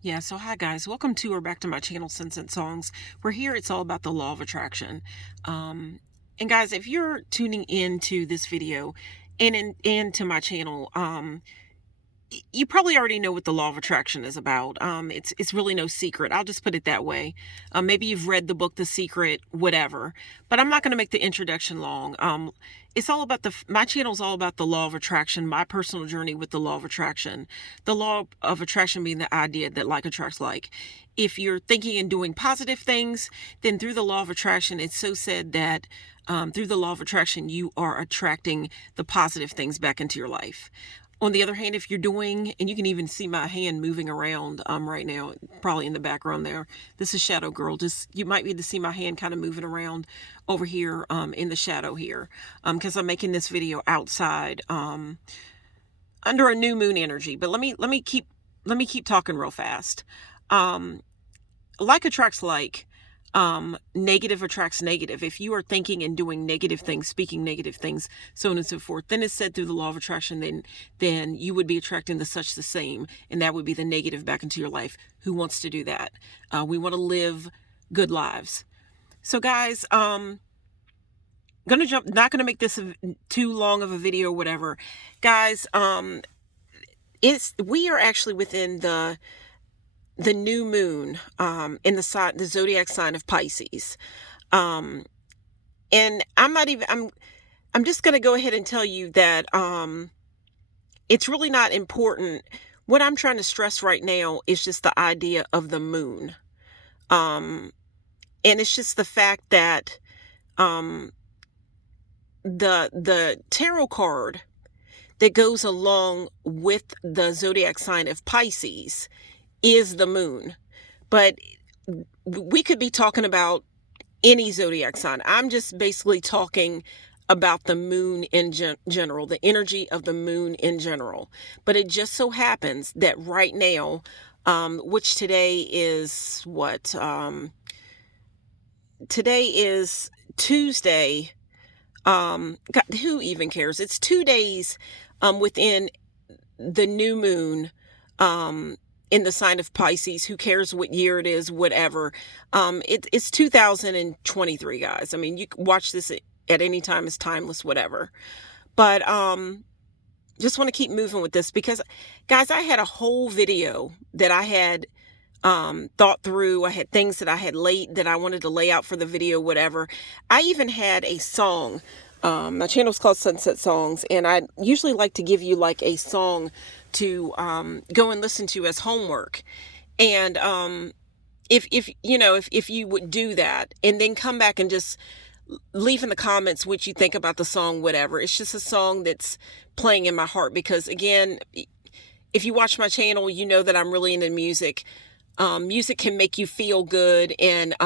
Yeah, so hi guys, welcome to or back to my channel, Sense and Songs. We're here, it's all about the law of attraction. And guys, if you're tuning into this video and to my channel, you probably already know what the law of attraction is about. It's really no secret. I'll just put it that way. Maybe you've read the book The Secret, whatever. But I'm not going to make the introduction long. It's all about my channel is all about the law of attraction, my personal journey with the law of attraction. The law of attraction being the idea that like attracts like. If you're thinking and doing positive things, then through the law of attraction, it's so said that through the law of attraction, you are attracting the positive things back into your life. On the other hand, if you're doing, and you can even see my hand moving around right now, probably in the background there. This is Shadow Girl. Just you might be able to see my hand kind of moving around over here in the shadow here because I'm making this video outside under a new moon energy. But let me keep talking real fast. Like attracts like. Negative attracts negative. If you are thinking and doing negative things, speaking negative things, so on and so forth, then it's said through the law of attraction, then you would be attracting the such the same, and that would be the negative back into your life. Who wants to do that? We want to live good lives. So guys, not gonna make this too long of a video or whatever. Guys, we are actually within the new moon in the zodiac sign of Pisces. And I'm just going to go ahead and tell you that it's really not important. What I'm trying to stress right now is just the idea of the moon. And it's just the fact that the tarot card that goes along with the zodiac sign of Pisces is the moon. But we could be talking about any zodiac sign. I'm just basically talking about the moon in general, the energy of the moon in general. But it just so happens that right now, which today is what? Today is Tuesday. God, who even cares? It's 2 days within the new moon in the sign of Pisces. Who cares what year it is, whatever. It's 2023, guys. I mean, you can watch this at any time. It's timeless, whatever. But just want to keep moving with this because, guys, I had a whole video that I had thought through. I had things that I had that I wanted to lay out for the video, whatever. I even had a song. My channel is called Sunset Songs, and I usually like to give you like a song to go and listen to as homework. And if you would do that and then come back and just leave in the comments what you think about the song, whatever. It's just a song that's playing in my heart because, again, if you watch my channel, you know that I'm really into music. Music can make you feel good and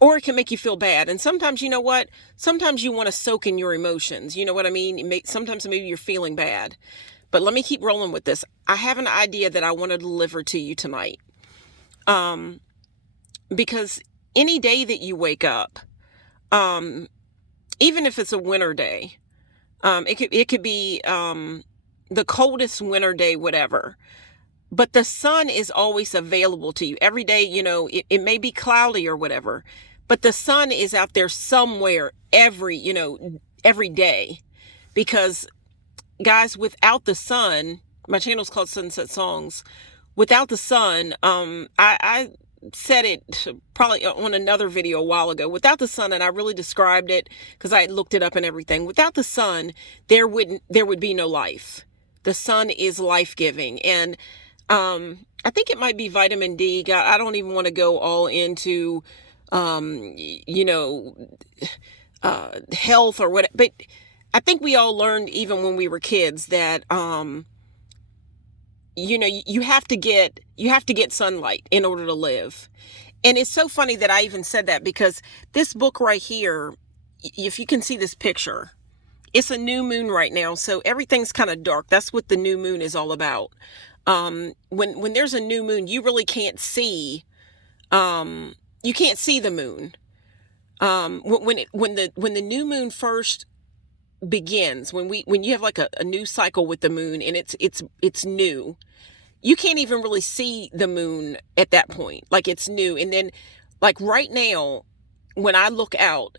or it can make you feel bad. And sometimes, you know what? Sometimes you want to soak in your emotions. You know what I mean? Sometimes maybe you're feeling bad. But let me keep rolling with this. I have an idea that I want to deliver to you tonight. Because any day that you wake up, even if it's a winter day, it could be the coldest winter day, whatever. But the sun is always available to you every day. You know, it may be cloudy or whatever, but the sun is out there somewhere every day. Because, guys, without the sun, my channel is called Sunset Songs. Without the sun, I said it probably on another video a while ago. Without the sun, and I really described it because I looked it up and everything. Without the sun, there would be no life. The sun is life-giving, and I think it might be vitamin D. God, I don't even want to go all into health or what, but I think we all learned even when we were kids that you have to get sunlight in order to live. And it's so funny that I even said that because this book right here, if you can see this picture, it's a new moon right now, so everything's kind of dark. That's what the new moon is all about. When there's a new moon, you really can't see. You can't see the moon. When the new moon first begins, when you have like a new cycle with the moon and it's new, you can't even really see the moon at that point. Like, it's new. And then, like, right now, when I look out,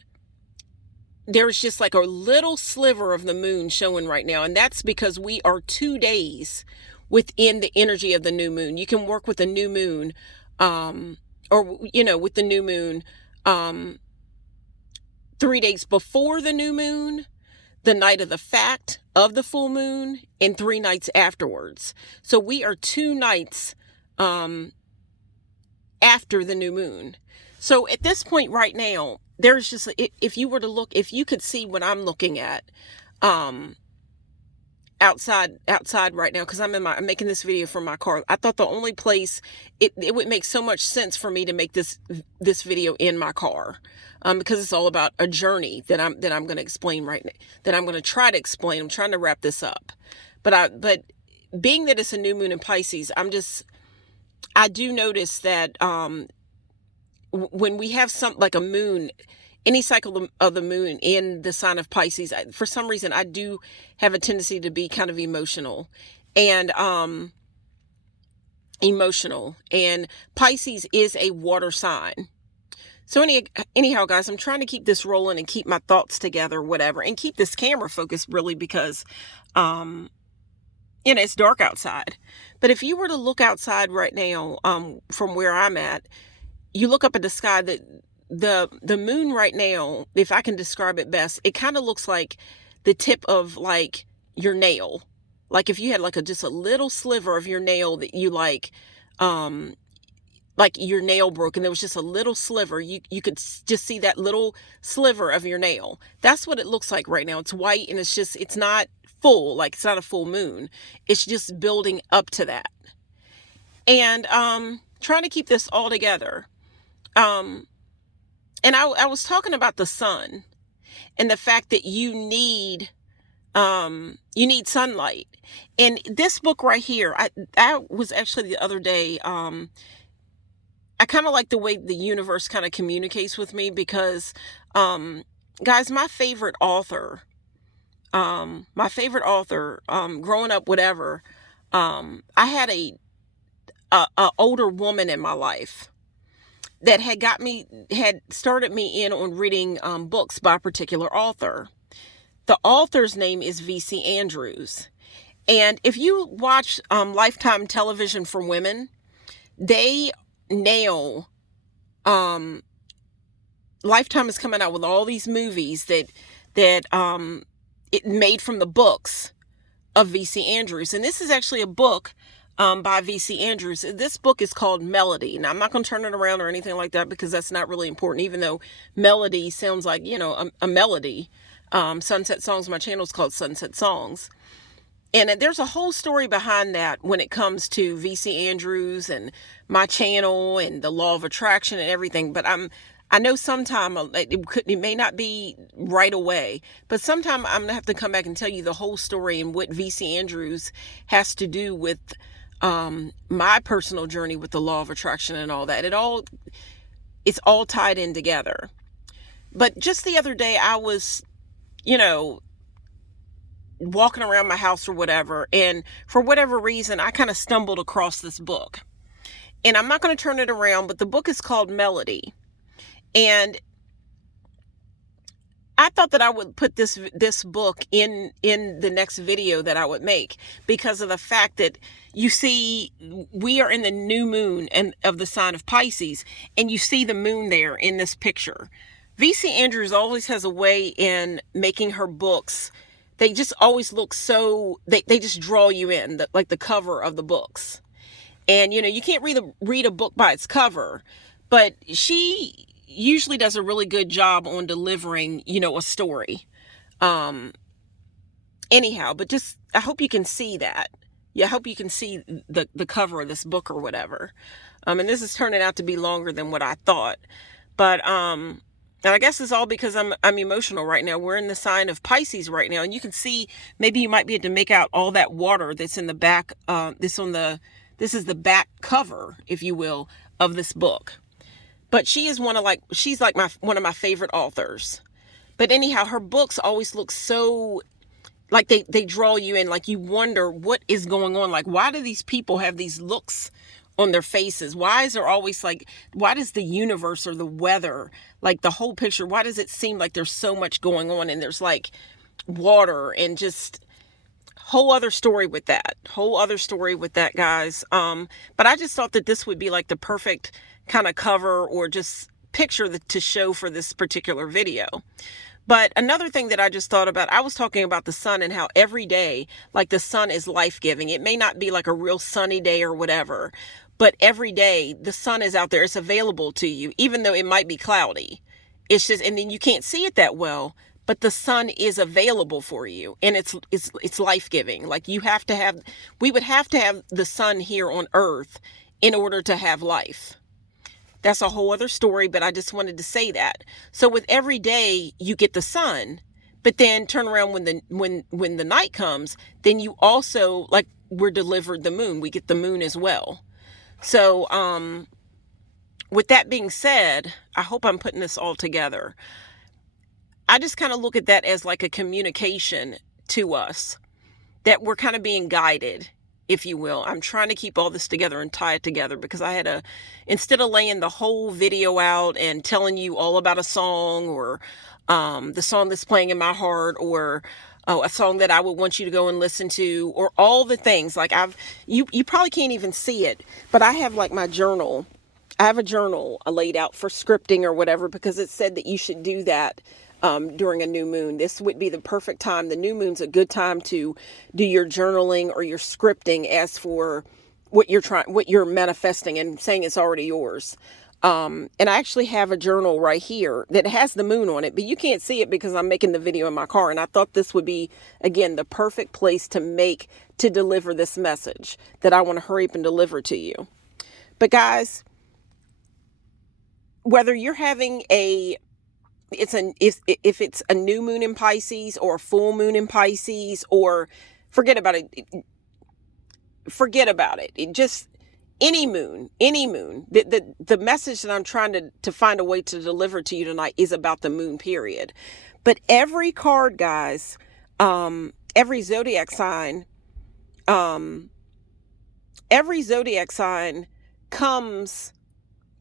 there's just like a little sliver of the moon showing right now. And that's because we are 2 days within the energy of the new moon. You can work with the new moon, or, with the new moon, 3 days before the new moon, the night of the fact of the full moon, and 3 nights afterwards. So we are 2 nights after the new moon. So at this point right now, there's just, if you were to look, if you could see what I'm looking at outside right now, because I'm making this video from my car. I thought the only place it would make so much sense for me to make this video in my car, because it's all about a journey that I'm going to explain right now, that I'm going to try to explain. I'm trying to wrap this up, but being that it's a new moon in Pisces, I do notice that when we have like a moon, any cycle of the moon in the sign of Pisces, for some reason, I do have a tendency to be kind of emotional, and Pisces is a water sign. So anyhow, guys, I'm trying to keep this rolling and keep my thoughts together, whatever, and keep this camera focused, really, because, it's dark outside. But if you were to look outside right now, from where I'm at, you look up at the sky, that the moon right now, if I can describe it best, it kind of looks like the tip of like your nail. Like if you had just a little sliver of your nail that you like your nail broke, and there was just a little sliver, you could just see that little sliver of your nail. That's what it looks like right now. It's white, and it's not full, like it's not a full moon. It's just building up to that. And trying to keep this all together. And I was talking about the sun and the fact that you need sunlight. And this book right here, I was actually the other day, I kind of like the way the universe kind of communicates with me, because, guys, my favorite author, growing up, whatever, I had a older woman in my life that had started me in on reading books by a particular author. The author's name is V.C. Andrews. And if you watch Lifetime television for women, they nail, Lifetime is coming out with all these movies that it made from the books of V.C. Andrews. And this is actually a book by V.C. Andrews. This book is called Melody. Now, I'm not going to turn it around or anything like that, because that's not really important, even though melody sounds like, a melody. Sunset Songs, my channel is called Sunset Songs. And there's a whole story behind that when it comes to V.C. Andrews and my channel and the law of attraction and everything. But I know sometime it may not be right away, but sometime I'm going to have to come back and tell you the whole story and what V.C. Andrews has to do with my personal journey with the law of attraction and all that. It's all tied in together. But just the other day, I was, walking around my house or whatever, and for whatever reason, I kind of stumbled across this book. And I'm not going to turn it around, but the book is called Melody. And I thought that I would put this book in the next video that I would make, because of the fact that, you see, we are in the new moon and of the sign of Pisces, and you see the moon there in this picture. V.C. Andrews always has a way in making her books. They just always look so, they just draw you in, like the cover of the books. And, you can't read a book by its cover, but she usually does a really good job on delivering, a story. Anyhow, but just, I hope you can see that. Yeah, I hope you can see the cover of this book or whatever. And this is turning out to be longer than what I thought. But, and I guess it's all because I'm emotional right now. We're in the sign of Pisces right now, and you can see, maybe you might be able to make out all that water that's in the back. This is the back cover, if you will, of this book. But she's one of my favorite authors. But anyhow, her books always look so like they draw you in, like you wonder what is going on. Like, why do these people have these looks on their faces? Why is there always like, why does the universe or the weather, like the whole picture, why does it seem like there's so much going on, and there's like water and just whole other story with that, guys. But I just thought that this would be like the perfect kind of cover or just picture to show for this particular video. But another thing that I just thought about, I was talking about the sun and how every day, like the sun is life-giving. It may not be like a real sunny day or whatever, but every day the sun is out there. It's available to you, even though it might be cloudy. It's just, and then you can't see it that well, but the sun is available for you, and it's life-giving. Like we would have to have the sun here on Earth in order to have life. That's a whole other story, but I just wanted to say that. So with every day you get the sun, but then turn around when the night comes, then you also, like, we're delivered the moon. We get the moon as well. So with that being said, I hope I'm putting this all together. I just kind of look at that as like a communication to us, that we're kind of being guided, if you will. I'm trying to keep all this together and tie it together, because I had instead of laying the whole video out and telling you all about a song, or the song that's playing in my heart, or a song that I would want you to go and listen to, or all the things, like you probably can't even see it, but I have like my journal. I have a journal laid out for scripting or whatever, because it said that you should do that during a new moon. This would be the perfect time. The new moon's a good time to do your journaling or your scripting as for what you're manifesting and saying it's already yours. And I actually have a journal right here that has the moon on it, but you can't see it because I'm making the video in my car. And I thought this would be, again, the perfect place to deliver this message that I want to hurry up and deliver to you. But guys, whether you're having if it's a new moon in Pisces or a full moon in Pisces, or forget about it. It just, any moon, the message that I'm trying to find a way to deliver to you tonight is about the moon, period. But every card, guys, every zodiac sign comes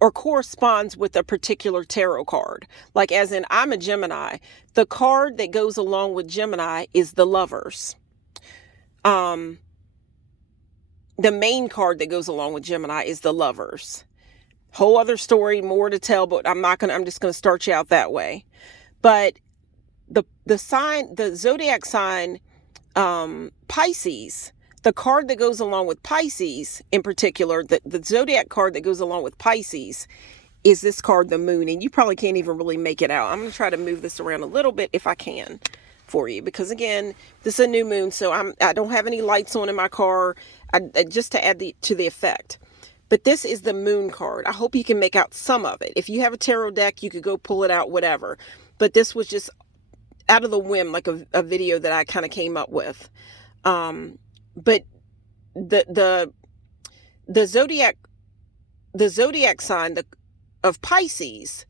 or corresponds with a particular tarot card. Like, as in, I'm a Gemini. The card that goes along with Gemini is the Lovers. The main card that goes along with Gemini is the Lovers. Whole other story, more to tell, but I'm just gonna start you out that way. But the zodiac sign, Pisces, the card that goes along with Pisces in particular, the zodiac card that goes along with Pisces is this card, the moon. And you probably can't even really make it out. I'm going to try to move this around a little bit if I can for you, because again, this is a new moon, so I don't have any lights on in my car, just to add to the effect. But this is the moon card. I hope you can make out some of it. If you have a tarot deck, you could go pull it out, whatever. But this was just out of the whim, like a video that I kind of came up with. But the zodiac sign of Pisces,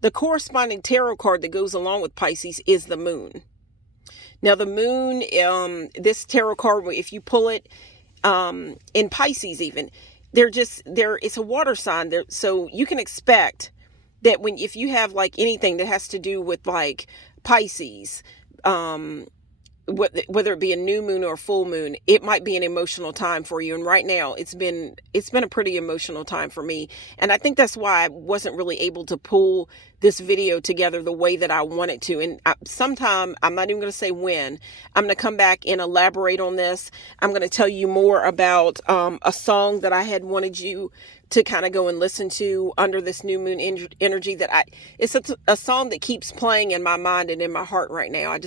the corresponding tarot card that goes along with Pisces is the moon. Now the moon, this tarot card, if you pull it in Pisces, even it's a water sign there, so you can expect that if you have like anything that has to do with like Pisces, whether it be a new moon or a full moon, it might be an emotional time for you. And right now it's been a pretty emotional time for me. And I think that's why I wasn't really able to pull this video together the way that I wanted to. And sometime, I'm not even going to say when, I'm going to come back and elaborate on this. I'm going to tell you more about a song that I had wanted you to kind of go and listen to under this new moon energy, it's a song that keeps playing in my mind and in my heart right now. I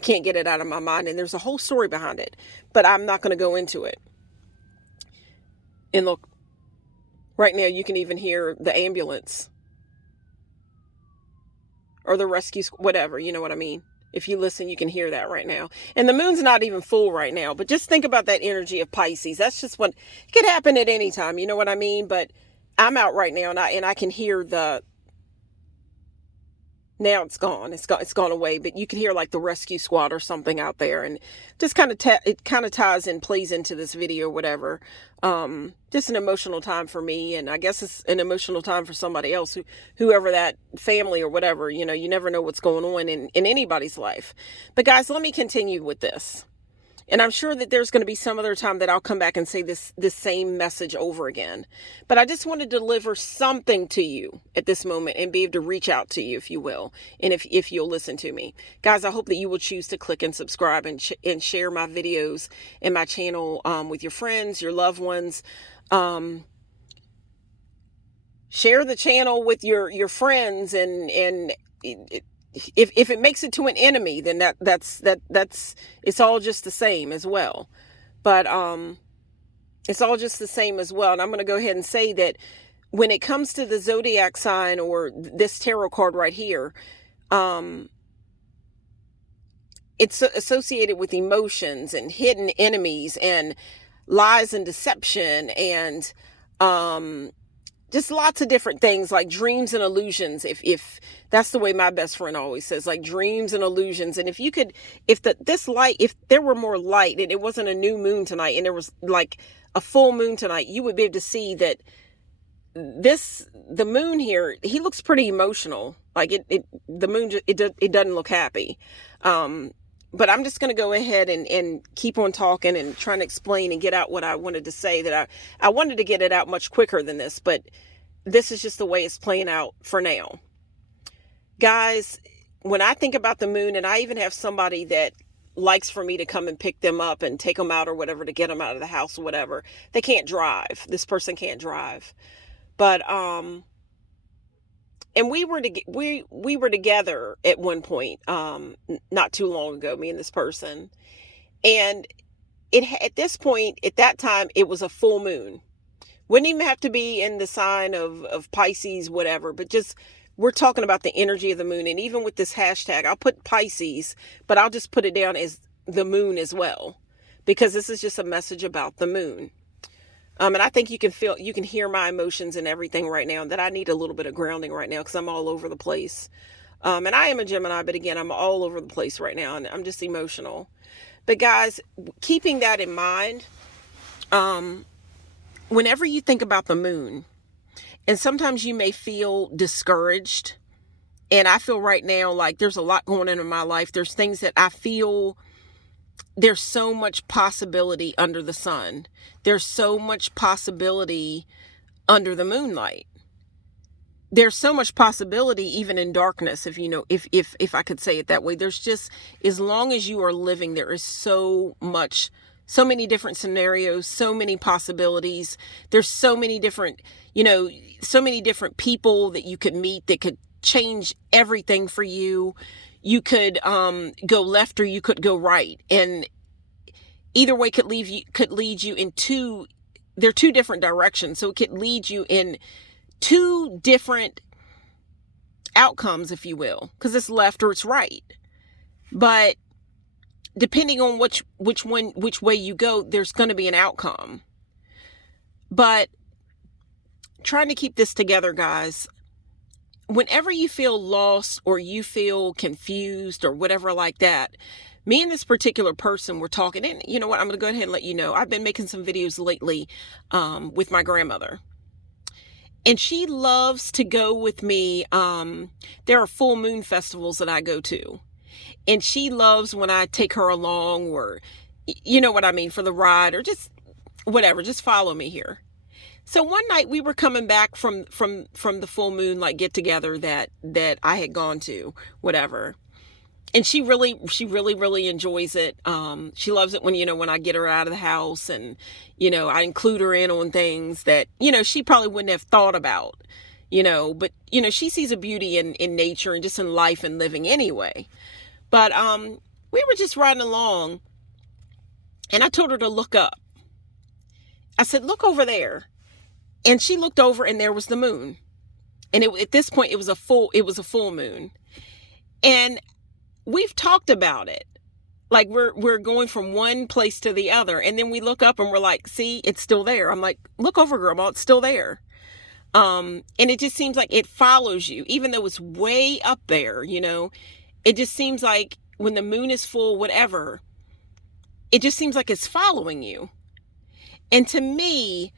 can't get it out of my mind, and there's a whole story behind it, but I'm not going to go into it. And look, right now you can even hear the ambulance or the rescue, whatever, you know what I mean? If you listen, you can hear that right now. And the moon's not even full right now, but just think about that energy of Pisces. That's just what it could happen at any time. You know what I mean? But I'm out right now, and I can hear Now it's gone. It's gone away. But you can hear like the rescue squad or something out there, and just kind of it kind of ties and plays into this video, or whatever. Just an emotional time for me, and I guess it's an emotional time for somebody else, whoever that family or whatever. You know, you never know what's going on in anybody's life. But guys, let me continue with this. And I'm sure that there's going to be some other time that I'll come back and say this same message over again. But I just want to deliver something to you at this moment and be able to reach out to you, if you will, and if you'll listen to me. Guys, I hope that you will choose to click and subscribe and share my videos and my channel with your friends, your loved ones. Share the channel with your friends, and if it makes it to an enemy, then that's it's all just the same as well. But it's all just the same as well. And I'm going to go ahead and say that when it comes to the zodiac sign or this tarot card right here, it's associated with emotions and hidden enemies and lies and deception and just lots of different things, like dreams and illusions. If that's the way my best friend always says, like dreams and illusions. And if there were more light and it wasn't a new moon tonight and there was like a full moon tonight, you would be able to see that the moon here, he looks pretty emotional. Like the moon, it doesn't look happy. But I'm just going to go ahead and keep on talking and trying to explain and get out what I wanted to say. That I wanted to get it out much quicker than this, but this is just the way it's playing out for now. Guys, when I think about the moon, and I even have somebody that likes for me to come and pick them up and take them out or whatever, to get them out of the house or whatever. They can't drive. This person can't drive. But, and we were together at one point, not too long ago, me and this person. And at this point, at that time, it was a full moon. Wouldn't even have to be in the sign of Pisces, whatever, but just, we're talking about the energy of the moon. And even with this hashtag, I'll put Pisces, but I'll just put it down as the moon as well, because this is just a message about the moon. And I think you can hear my emotions and everything right now, that I need a little bit of grounding right now because I'm all over the place. And I am a Gemini, but again, I'm all over the place right now and I'm just emotional. But guys, keeping that in mind, whenever you think about the moon, and sometimes you may feel discouraged, and I feel right now like there's a lot going on in my life. There's things that I feel there's so much possibility under the sun. There's so much possibility under the moonlight. There's so much possibility even in darkness, if I could say it that way. There's just, as long as you are living, there is so many different scenarios, so many possibilities. There's so many different, so many different people that you could meet that could change everything for you. You could go left or you could go right, and either way could lead you in they're two different directions. So it could lead you in two different outcomes, if you will, because it's left or it's right. But depending on which way you go, there's going to be an outcome. But trying to keep this together, guys. Whenever you feel lost or you feel confused or whatever like that, me and this particular person were talking, and you know what, I'm going to go ahead and let you know, I've been making some videos lately with my grandmother. And she loves to go with me. There are full moon festivals that I go to. And she loves when I take her along, or, you know what I mean, for the ride, or just whatever, just follow me here. So one night we were coming back from the full moon, like get together that I had gone to, whatever. And she really enjoys it. She loves it when I get her out of the house and, I include her in on things that, she probably wouldn't have thought about, but, she sees a beauty in nature and just in life and living anyway. But, we were just riding along and I told her to look up. I said, look over there. And she looked over and there was the moon. And at this point it was a full moon. And we've talked about it. Like we're going from one place to the other. And then we look up and we're like, see, it's still there. I'm like, look over, Grandma, it's still there. And it just seems like it follows you, even though it's way up there, it just seems like when the moon is full, whatever, it just seems like it's following you. And to me,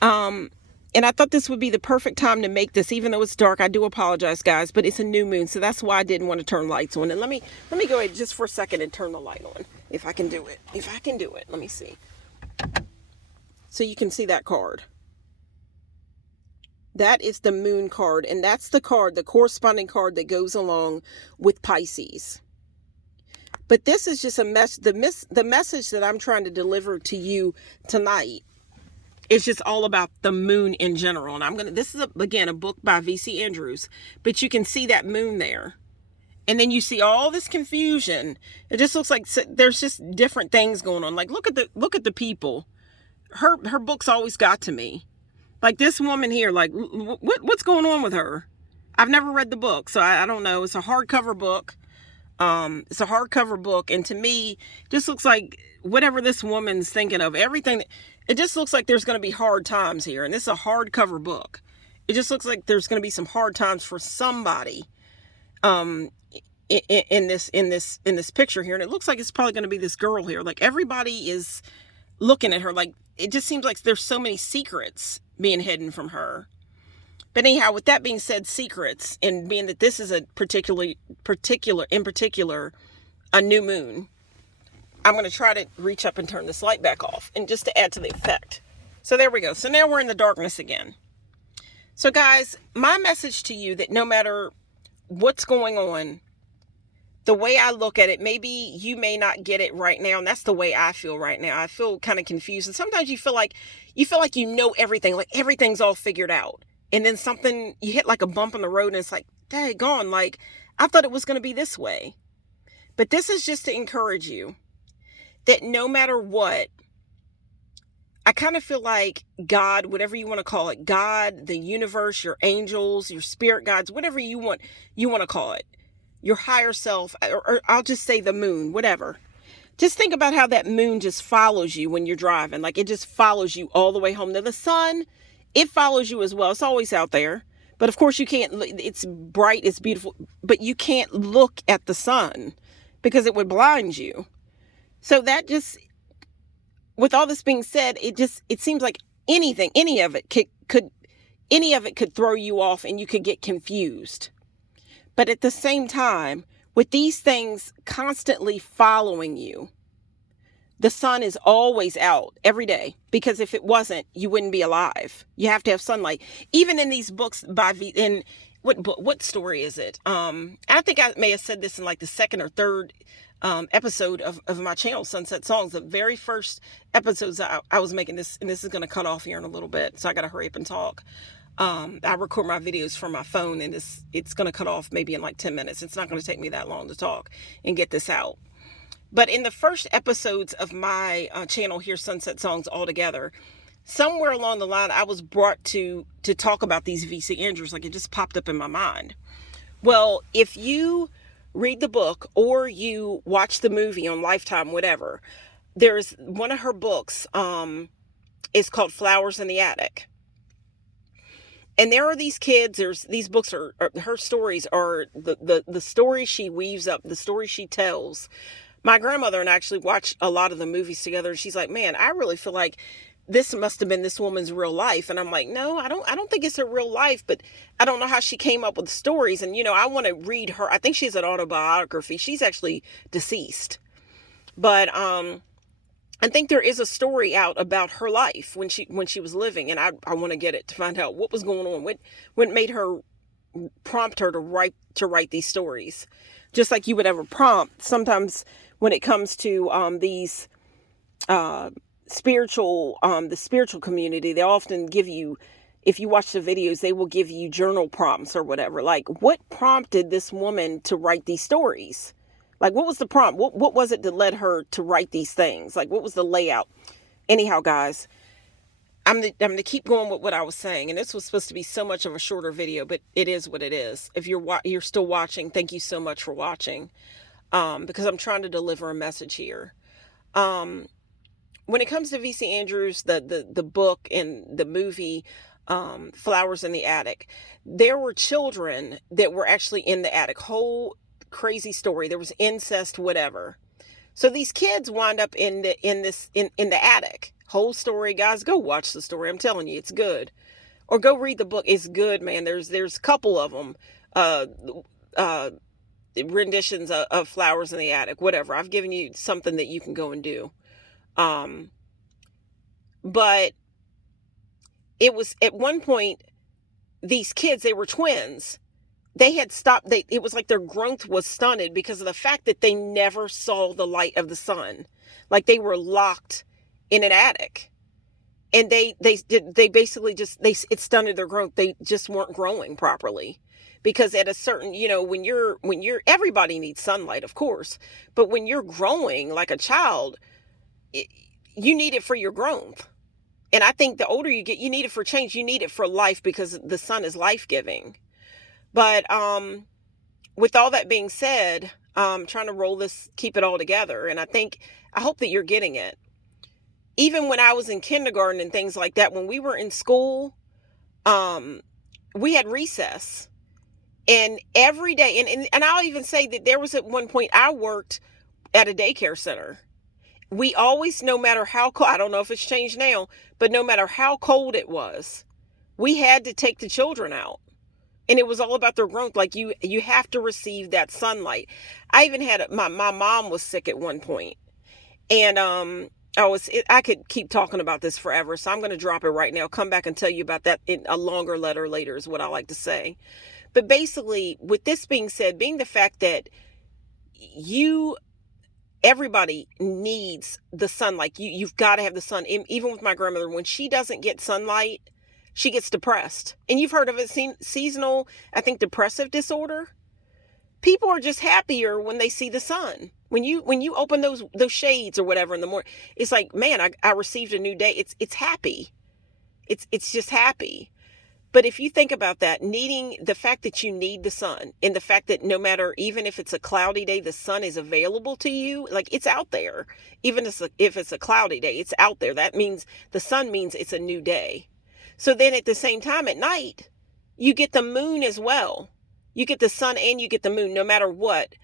and I thought this would be the perfect time to make this, even though it's dark. I do apologize, guys, but it's a new moon, so that's why I didn't want to turn lights on. And let me go ahead just for a second and turn the light on, if I can do it. Let me see. So you can see that card. That is the moon card, and that's the card, the corresponding card that goes along with Pisces. But this is just the message that I'm trying to deliver to you tonight. It's just all about the moon in general. And this is again a book by V.C. Andrews, but you can see that moon there. And then you see all this confusion. It just looks like there's just different things going on. Like look at the people. Her books always got to me. Like this woman here, like what's going on with her? I've never read the book, so I don't know. It's a hardcover book. It's a hardcover book, and to me, just looks like whatever this woman's thinking of, everything. It just looks like there's going to be hard times here, and this is a hardcover book. It just looks like there's going to be some hard times for somebody, in this picture here, and it looks like it's probably going to be this girl here. Like everybody is looking at her. Like it just seems like there's so many secrets being hidden from her. But anyhow, with that being said, secrets, and being that this is a particular, a new moon, I'm going to try to reach up and turn this light back off, and just to add to the effect. So there we go. So now we're in the darkness again. So guys, my message to you that no matter what's going on, the way I look at it, maybe you may not get it right now, and that's the way I feel right now. I feel kind of confused, and sometimes you feel like you know everything, like everything's all figured out. And then you hit like a bump on the road, and it's like, daggone, like I thought it was going to be this way. But this is just to encourage you that no matter what, I kind of feel like God, whatever you want to call it, God, the universe, your angels, your spirit guides, whatever you want to call it, your higher self, or I'll just say the moon, whatever. Just think about how that moon just follows you when you're driving. Like it just follows you all the way home. Now the sun, it follows you as well. It's always out there. But of course you can't, it's bright, it's beautiful, but you can't look at the sun because it would blind you. So that just, with all this being said, it seems like any of it could throw you off and you could get confused. But at the same time, with these things constantly following you, the sun is always out every day, because if it wasn't, you wouldn't be alive. You have to have sunlight. Even in these books what story is it? I think I may have said this in like the second or third episode of my channel, Sunset Songs. The very first episodes I was making this, and this is going to cut off here in a little bit, so I got to hurry up and talk. I record my videos from my phone, and it's going to cut off maybe in like 10 minutes. It's not going to take me that long to talk and get this out. But in the first episodes of my channel here, Sunset Songs Altogether, somewhere along the line, I was brought to talk about these V.C. Andrews. Like it just popped up in my mind. Well, if you read the book or you watch the movie on Lifetime, whatever, there's one of her books is called Flowers in the Attic. And there are these kids, these books are her stories are the stories she weaves up, the stories she tells. My grandmother and I actually watched a lot of the movies together, and she's like, man, I really feel like this must have been this woman's real life. And I'm like, no, I don't think it's her real life, but I don't know how she came up with the stories. And, I want to read her. I think she has an autobiography. She's actually deceased. But I think there is a story out about her life when she was living, and I want to get it to find out what was going on, what made her prompt her to write these stories. Just like you would ever prompt sometimes when it comes to these the spiritual community, they often give you, if you watch the videos, they will give you journal prompts or whatever. Like, what prompted this woman to write these stories? Like, what was the prompt? What was it that led her to write these things? Like, what was the layout? Anyhow, guys, I'm going to keep going with what I was saying. And this was supposed to be so much of a shorter video, but it is what it is. If you're still watching, thank you so much for watching. Because I'm trying to deliver a message here. When it comes to V.C. Andrews, the book and the movie, Flowers in the Attic. There were children that were actually in the attic. Whole crazy story. There was incest, whatever. So these kids wind up in the attic. Whole story, guys. Go watch the story. I'm telling you, it's good. Or go read the book. It's good, man. There's a couple of them. Uh, uh, Renditions of Flowers in the Attic. Whatever. I've given you something that you can go and do. But it was at one point, these kids, they were twins. They had stopped. It was like their growth was stunted because of the fact that they never saw the light of the sun. Like they were locked in an attic, and they basically just, it stunted their growth. They just weren't growing properly because at a certain, when you're everybody needs sunlight, of course, but when you're growing like a child, you need it for your growth. And I think the older you get, you need it for change. You need it for life because the sun is life-giving. But with all that being said, trying to keep it all together. And I hope that you're getting it. Even when I was in kindergarten and things like that, when we were in school, we had recess. And every day, and I'll even say that there was at one point I worked at a daycare center. We always, no matter how cold, I don't know if it's changed now, but no matter how cold it was, we had to take the children out. And it was all about their growth. Like you have to receive that sunlight. I even had, my mom was sick at one point. And I could keep talking about this forever. So I'm going to drop it right now. Come back and tell you about that in a longer letter later is what I like to say. But basically, with this being said, being the fact that everybody needs the sunlight. You've got to have the sun. Even with my grandmother, when she doesn't get sunlight, she gets depressed. And you've heard of it, seasonal, I think, depressive disorder. People are just happier when they see the sun. When you open those shades or whatever in the morning, it's like, man, I received a new day. It's happy. It's just happy. But if you think about that, the fact that you need the sun, and the fact that no matter, even if it's a cloudy day, the sun is available to you, like it's out there. Even if it's a cloudy day, it's out there. That means the sun means it's a new day. So then at the same time at night, you get the moon as well. You get the sun and you get the moon, no matter what.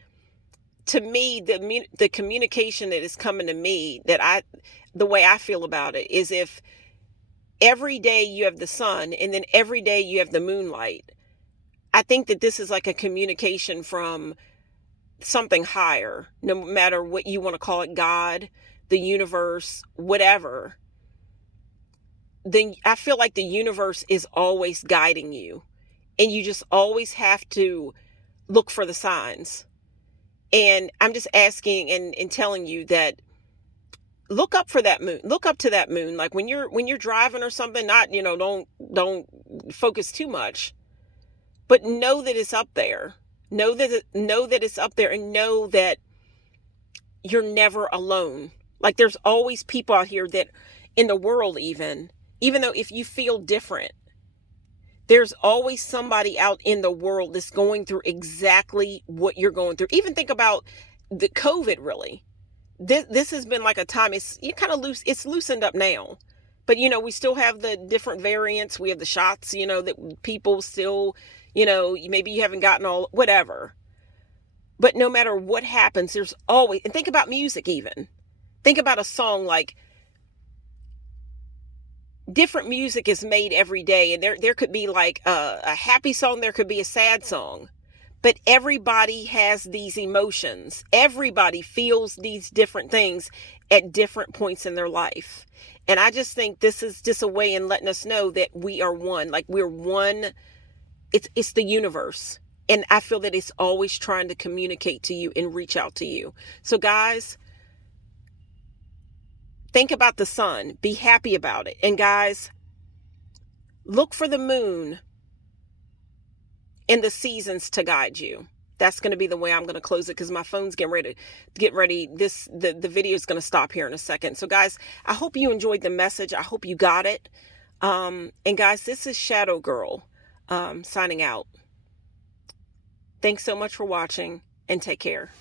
To me, the communication that is coming to me, the way I feel about it is, if every day you have the sun and then every day you have the moonlight, I think that this is like a communication from something higher, no matter what you want to call it, God, the universe, whatever. Then I feel like the universe is always guiding you, and you just always have to look for the signs. And I'm just asking and telling you that, look up for that moon. Look up to that moon. Like when you're driving or something, not, don't focus too much, but know that it's up there. Know that it's up there, and know that you're never alone. Like there's always people out here that in the world, even though if you feel different, there's always somebody out in the world that's going through exactly what you're going through. Even think about the COVID, really. This has been like a time, it's loosened up now, but we still have the different variants. We have the shots, that people still, maybe you haven't gotten all, whatever. But no matter what happens, there's always, and think about music even. Think about a song, like different music is made every day, and there could be like a happy song, there could be a sad song. But everybody has these emotions. Everybody feels these different things at different points in their life. And I just think this is just a way in letting us know that we are one. Like we're one. It's the universe. And I feel that it's always trying to communicate to you and reach out to you. So guys, think about the sun. Be happy about it. And guys, look for the moon and the seasons to guide you. That's going to be the way I'm going to close it, because my phone's getting ready. The video is going to stop here in a second. So guys, I hope you enjoyed the message. I hope you got it. And guys, this is Shadow Girl signing out. Thanks so much for watching, and take care.